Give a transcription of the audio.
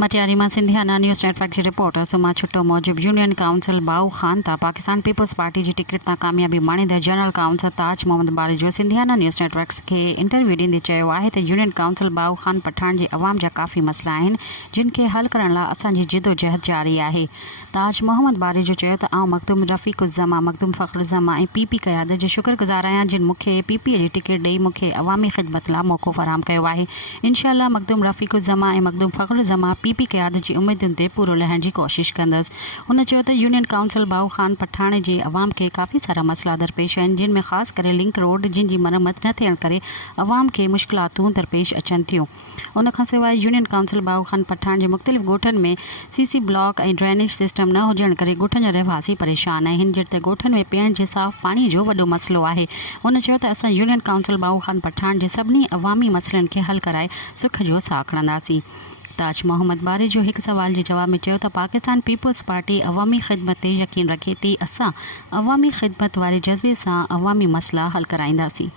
मटियारी में सिंधियाना news network की रिपोर्ट सुमा छुट्टो मूजिब यूनियन काउंसिल बाऊ खान ता पाकिस्तान पीपल्स पार्टी की टिकट ता कामयाबी माणींदड़ जनरल काउंसिल ताज मोहम्मद बारी जो सिंधियाना न्यूज़ नेटवर्क के इंटरव्यू ॾींदे चयो आहे त यूनियन काउंसिल बाऊ खान पठान जी अवाम जा काफ़ी मसला आहिनि जिन खे हल करण लाइ असांजी जिदोजहद जारी आहे। ताज मोहम्मद बारी जो चयो त आउं मखदूम रफ़ीक़ुज़्ज़मा मखदूम फ़ख़्रुज़्ज़मा ऐं पीपी क़यादत जो शुक्रगुज़ार आहियां जिन मूंखे पीपीअ जी टिकट ॾेई मूंखे अवामी ख़िदमत लाइ मौक़ो फ़राहम कयो आहे। इंशाअल्लाह मखदूम रफ़ीक़ुज़्ज़मा ऐं मखदूम फ़ख़्रुज़्ज़मा पीपी क़यादत जी उम्मीदुनि ते पूरो लहण जी कोशिश कंदसि। हुन चयो त यूनियन काउंसिल बाऊ खान पठान जी अवाम खे काफ़ी सारा मसइला दरपेश आहिनि जिन में ख़ासि करे लिंक रोड जिन जी मरम्मत न थियण करे अवाम खे मुश्किलातूं दरपेश अचनि थियूं। उन खां सवाइ यूनियन काउंसिल बाऊ खान पठान जे मुख़्तलिफ़ ॻोठनि में सीसी ब्लॉक ऐं ड्रेनेज सिस्टम न हुजण करे ॻोठनि जा रहवासी परेशान आहिनि जिन ते ॻोठनि में पीअण जे साफ़ पाणी जो वॾो मसइलो आहे। हुन चयो त असां यूनियन काउंसिल बाऊ खान पठान जे सभिनी अवामी मसइलनि खे हल कराए सुख जो साह खणंदासीं। ताज मोहम्मद बारी जो हिकु सवाल जे जवाब में चयो त पाकिस्तान पीपल्स पार्टी अवामी ख़िदमत ते यकीन रखे थी। असां अवामी ख़िदमत वारे जज़्बे सां अवामी मसइला हल कराईंदासीं।